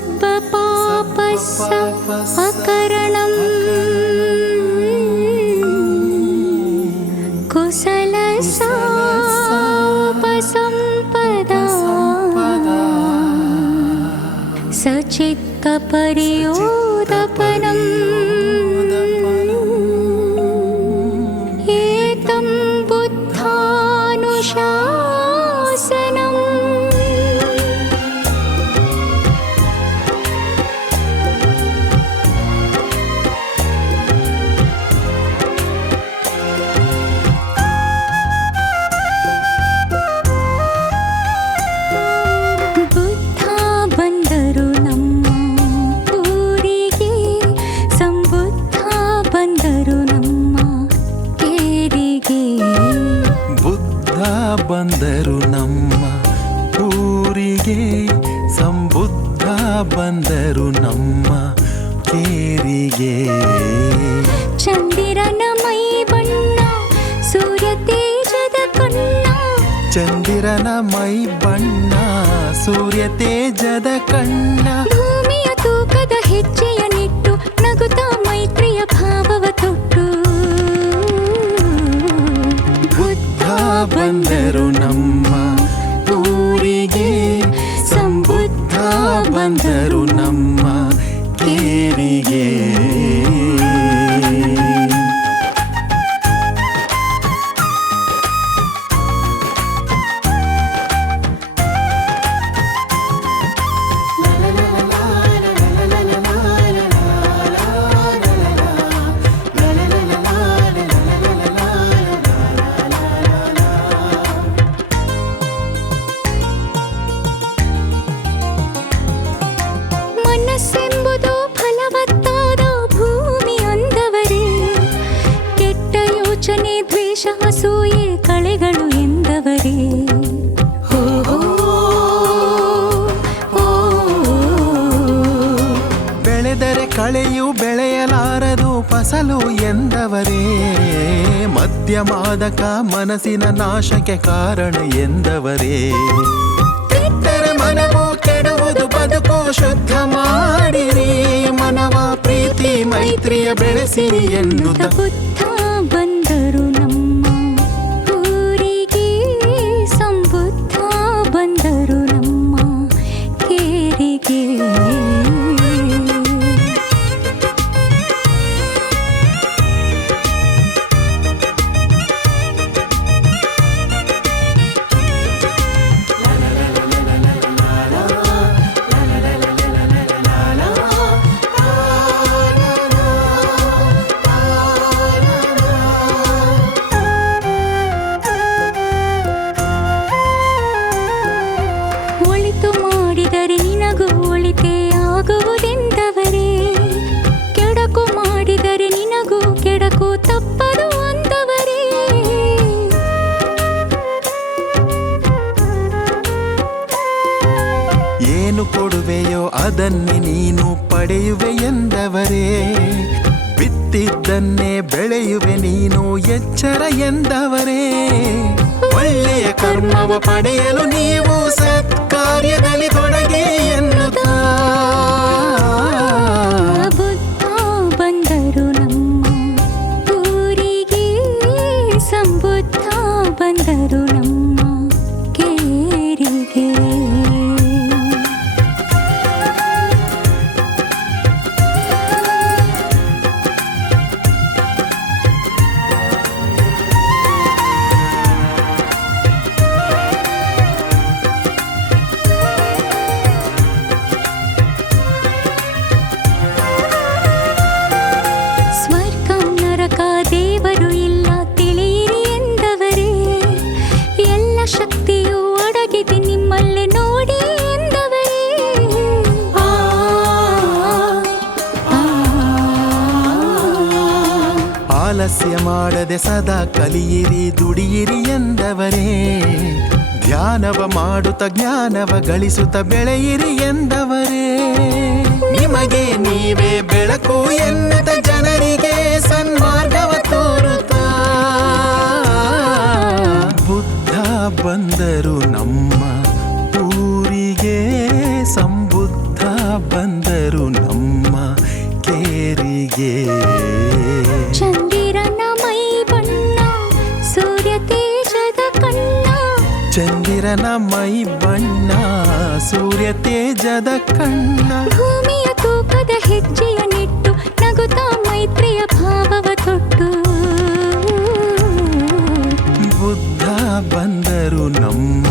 सर्वपापस्य अकरणम्। कुशलसापसम्पदा। सचित्तपरियोदपनम् एतं बुद्धानुषा ಬಂದರು ನಮ್ಮ ಕೇರಿಗೆ ಚಂದಿರನ ಮೈ ಬಣ್ಣ ಸೂರ್ಯ ತೇಜದ ಕಣ್ಣ. ಚಂದಿರನ ಮೈ ಬಣ್ಣ ಸೂರ್ಯ ತೇಜದ ಕಣ್ಣ. ಭೂಮಿಯ ತೂಕದ ಹೆಜ್ಜೆಯ ಕೇರಿಗೆ ಮನಸ್ಸೆಂಬುದು ದ್ವೇಷ ಅಸೂಯೆ ಕಳೆಗಳು ಎಂದವರೇ. ಬೆಳೆದರೆ ಕಳೆಯು ಬೆಳೆಯಲಾರದು ಫಸಲು ಎಂದವರೇ? ಮದ್ಯಮಾದಕ ಮನಸ್ಸಿನ ನಾಶಕ್ಕೆ ಕಾರಣ ಎಂದವರೇ? ಕೆಟ್ಟರೆ ಮನವು ಕೆಡುವುದು ಬದುಕು ಶುದ್ಧ ಮಾಡಿರಿ. ಮನವ ಪ್ರೀತಿ ಮೈತ್ರಿಯ ಬೆಳೆಸಿರಿ ಎನ್ನುತ್ತ. ಕೊಡುವೆಯೋ ಅದನ್ನೇ ನೀನು ಪಡೆಯುವೆ ಎಂದವರೇ. ಬಿತ್ತಿದ್ದನ್ನೇ ಬೆಳೆಯುವೆ ನೀನು ಎಚ್ಚರ ಎಂದವರೇ. ಒಳ್ಳೆಯ ಕರ್ಮವ ಪಡೆಯಲು ನೀವು ಸತ್ಕಾರ್ಯದಲ್ಲಿ ತೊಡಗಿ ಎನ್ನುತ್ತಾ. ಬಂದರು ನಮ್ಮ ಬಂದರು ಆಲಸ್ಯ ಮಾಡದೆ ಸದಾ ಕಲಿಯಿರಿ, ದುಡಿಯಿರಿ ಎಂದವರೇ. ಧ್ಯಾನವ ಮಾಡುತ್ತ, ಜ್ಞಾನವ ಗಳಿಸುತ್ತ ಬೆಳೆಯಿರಿ ಎಂದವರೇ. ನಿಮಗೆ ನೀವೇ ಬೆಳಕು ಎನ್ನುತ್ತ ಜನರಿಗೆ ಸನ್ಮಾರ್ಗವ ತೋರುತ್ತ. ಬುದ್ಧ ಬಂದರು ನಮ್ಮ ಊರಿಗೆ, ಸಂಬುದ್ಧ ಬಂದರು ನಮ್ಮ ಕೇರಿಗೆ. ಚಂದಿರನ ಮೈ ಬಣ್ಣ ಸೂರ್ಯ ತೇಜದ ಕಣ್ಣ. ಭೂಮಿಯ ತೂಕದ ಹೆಜ್ಜೆಯ ನಿಟ್ಟು ನಗುತ್ತಾ ಮೈತ್ರಿಯ ಭಾವವ ತೊಟ್ಟು. ಬುದ್ಧ ಬಂದರು ನಮ್ಮ